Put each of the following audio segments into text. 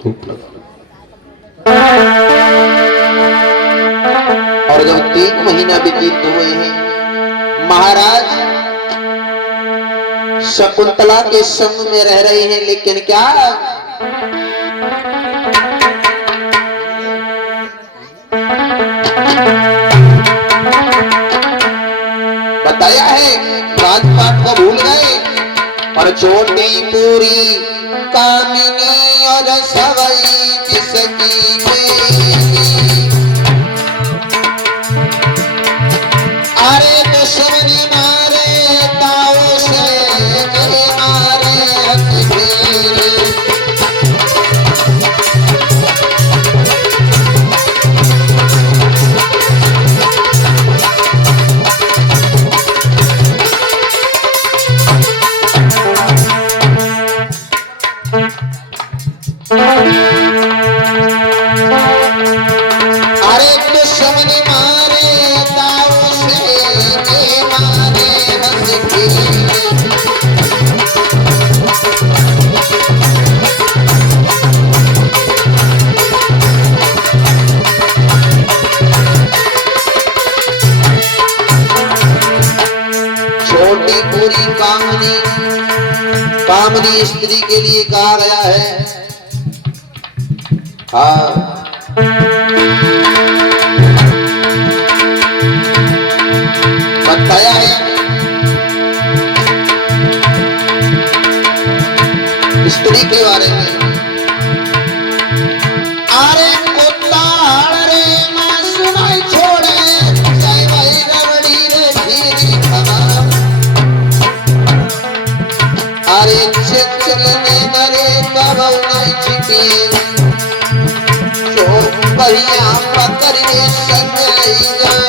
धूप लगा। और जब 3 महीना व्यतीत हुए हैं, महाराज शकुंतला के संग में रह रहे हैं, लेकिन क्या बताया है, राजपाट को भूल गए और छोटी पूरी कामिनी और सवई जिसकी अरे दुश्मनी मारे ताऊ से मारे कामनी स्त्री के लिए कहा गया है। हाँ, बताया है स्त्री के बारे में। अरे कुत्ता रे मैं सुनाई छोड़े जय भाई रबड़ी रे धीरी खबर। अरे चलने दरे कब नहीं छिपी चोप भैया पकड़े संग ले जाए।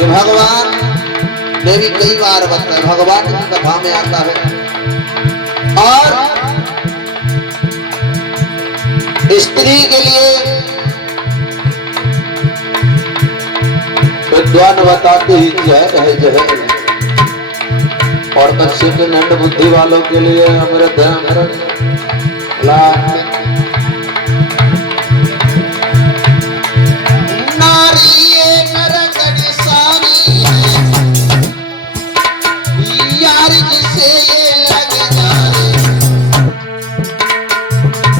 भगवान ने भी कई बार बताया, भगवान की कथा में आता है। और स्त्री के लिए विद्वान बताते ही जहर है जहर, और बच्चे के नंद बुद्धि वालों के लिए अमृत है अमृत।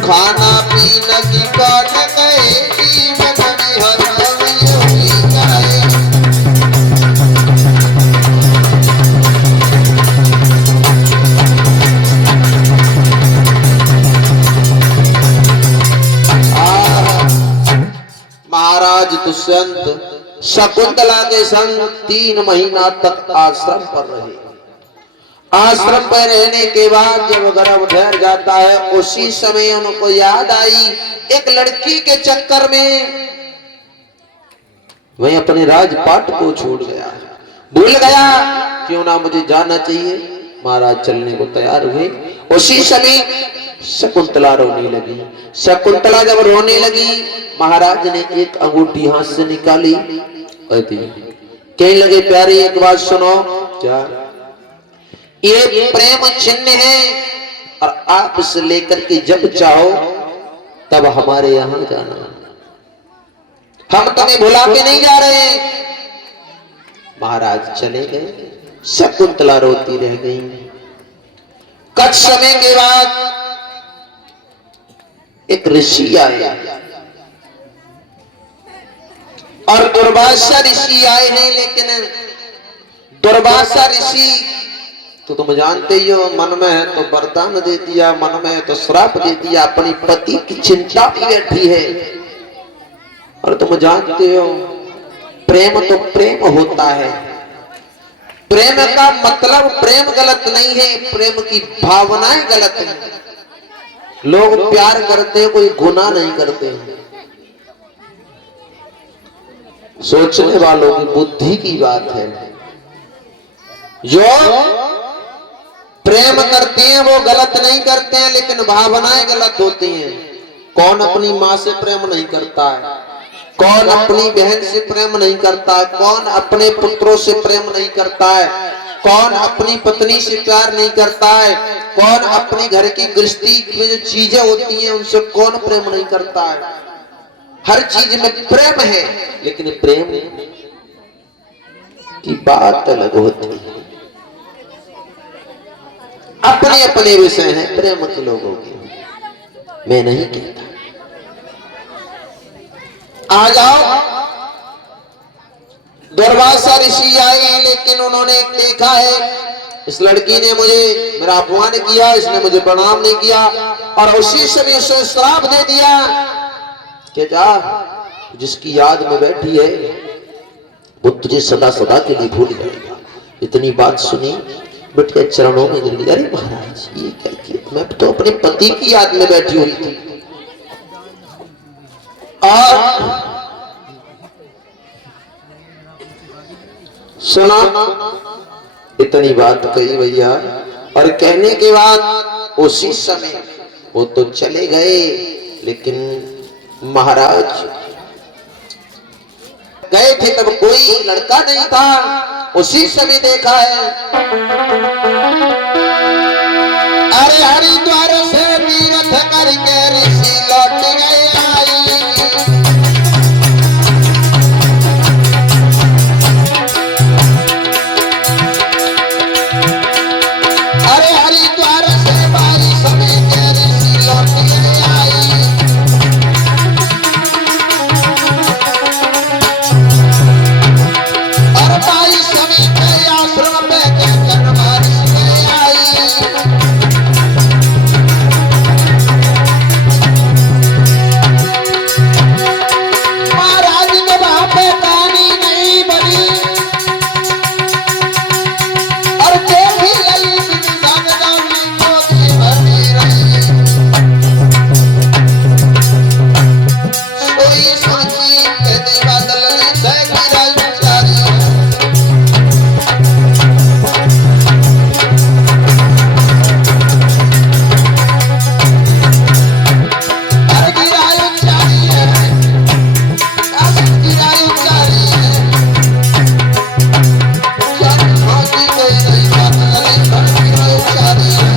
खाना पीना की काट गए जीवन हर महाराज दुष्यंत शकुंतला के संग 3 महीना तक आश्रम पर रहे। आश्रम पर रहने के बाद जब गर्भ ठहर जाता है, उसी समय उनको याद आई एक लड़की के चक्कर में वह अपने राजपाट को छोड़ गया, भूल गया, क्यों ना मुझे जाना चाहिए। महाराज चलने को तैयार हुए, उसी समय शकुंतला रोने लगी। शकुंतला जब रोने लगी, महाराज ने एक अंगूठी हाथ से निकाली, कहने लगे प्यारी एक बात सुनो, क्या ये प्रेम चिन्ह है और आप इसे लेकर के जब चाहो तब हमारे यहां जाना, हम तुम्हें भुला के नहीं जा रहे। महाराज चले गए, शकुंतला रोती रह गई। कुछ समय के बाद एक ऋषि आए और दुर्वासा ऋषि आए हैं, लेकिन दुर्वासा ऋषि तो तुम जानते ही हो, मन में है तो वरदान दे दिया, मन में है तो श्राप दे दिया, अपनी पति की चिंता भी बैठी है। और तुम जानते हो प्रेम तो प्रेम होता है, प्रेम का मतलब प्रेम गलत नहीं है, प्रेम की भावनाएं गलत है। लोग प्यार करते हैं, कोई गुनाह नहीं करते हैं। सोचने वालों की बुद्धि की बात है। जो प्रेम करते हैं वो गलत नहीं करते हैं, लेकिन भावनाएं गलत होती हैं। कौन अपनी माँ से प्रेम नहीं करता है, कौन अपनी बहन से प्रेम नहीं करता है, कौन अपने पुत्रों से प्रेम नहीं करता है, कौन अपनी पत्नी से प्यार नहीं करता है, कौन अपने घर की गृहस्थी में जो चीजें होती हैं उनसे कौन प्रेम नहीं करता है। हर चीज में प्रेम है, लेकिन प्रेम की बात अलग होती है। अपने अपने विषय हैं प्रेम के लोगों के, मैं नहीं कहता। आ जाओ, दुर्वासा ऋषि आए, लेकिन उन्होंने देखा है इस लड़की ने मुझे मेरा अपमान किया, इसने मुझे प्रणाम नहीं किया, और उसी समय उसे श्राप दे दिया कि जा, जिसकी याद में बैठी है वो तुझे सदा सदा के लिए भूल जाएगा। इतनी बात सुनी, बिटिया चरणों में गिर गई। अरे महाराज ये क्या किया, मैं तो अपने पति की याद में बैठी हुई थी। और सुना, इतनी बात कही भैया, और कहने के बाद उसी समय वो तो चले गए, लेकिन महाराज गए थे तब कोई लड़का नहीं था। उसी समय देखा है, अरे हरिद्वार से तीर्थ करके ऋषि लौट गए आई। अरे हरिद्वार से बारिश में के ऋषि लौट गए आई। और बारिश में के आश्रम में के बारिश में आई। महाराज ने वहां पे पानी नहीं बनी, और देखी गई सागदानी मोती भरी रही। सोई सोची कहती बादल से गिरा उचारी। अरे गिरा उचारी है, गिरा उचारी है, जान भागी कोई नहीं, बादल से गिरा उचारी है।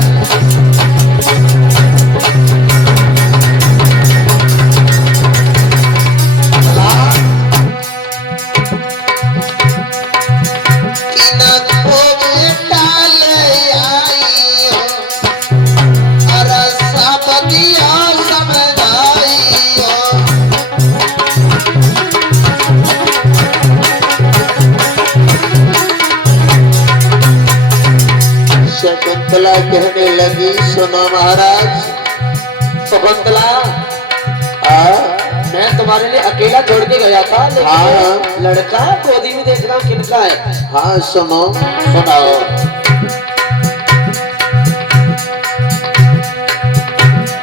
शकुंतला कहने लगी, सुनो महाराज। शकुंतला, मैं तुम्हारे लिए अकेला छोड़ के गया था, लेकिन हाँ। लड़का गोदी में देख रहा हूँ, किनका है? हाँ सुनो, सुनाओ।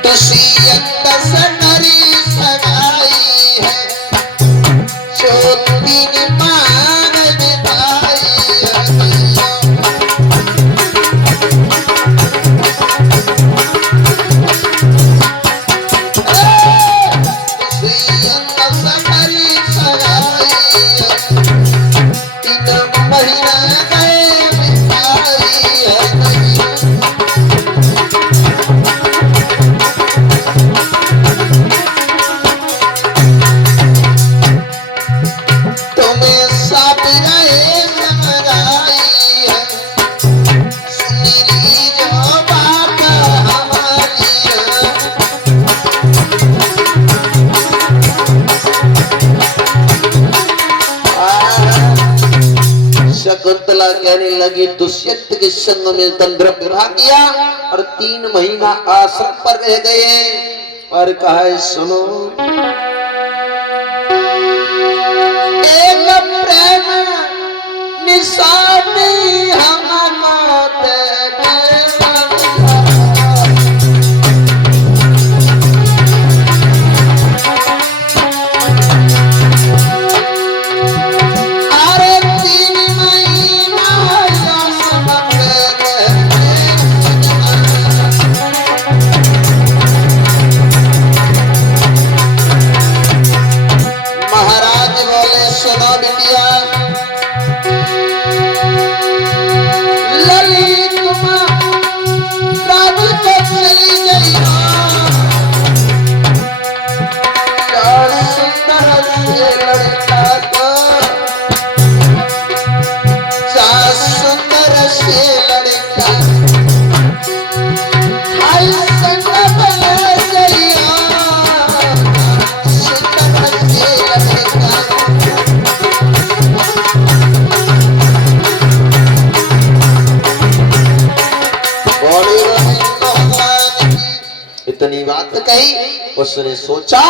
तुसियत सकरी सगाई है, जो तीन मांग बिताई है। तुसियत सकरी सगाई है, तीन महीना गए बिताई कहने लगी दुष्यंत के संग में दंड्रप विवाह किया और 3 महीना आश्रम पर रह गए और कहा है सुनो एक प्रेम निशानी हमको दे इतनी बात कही उसने सोचा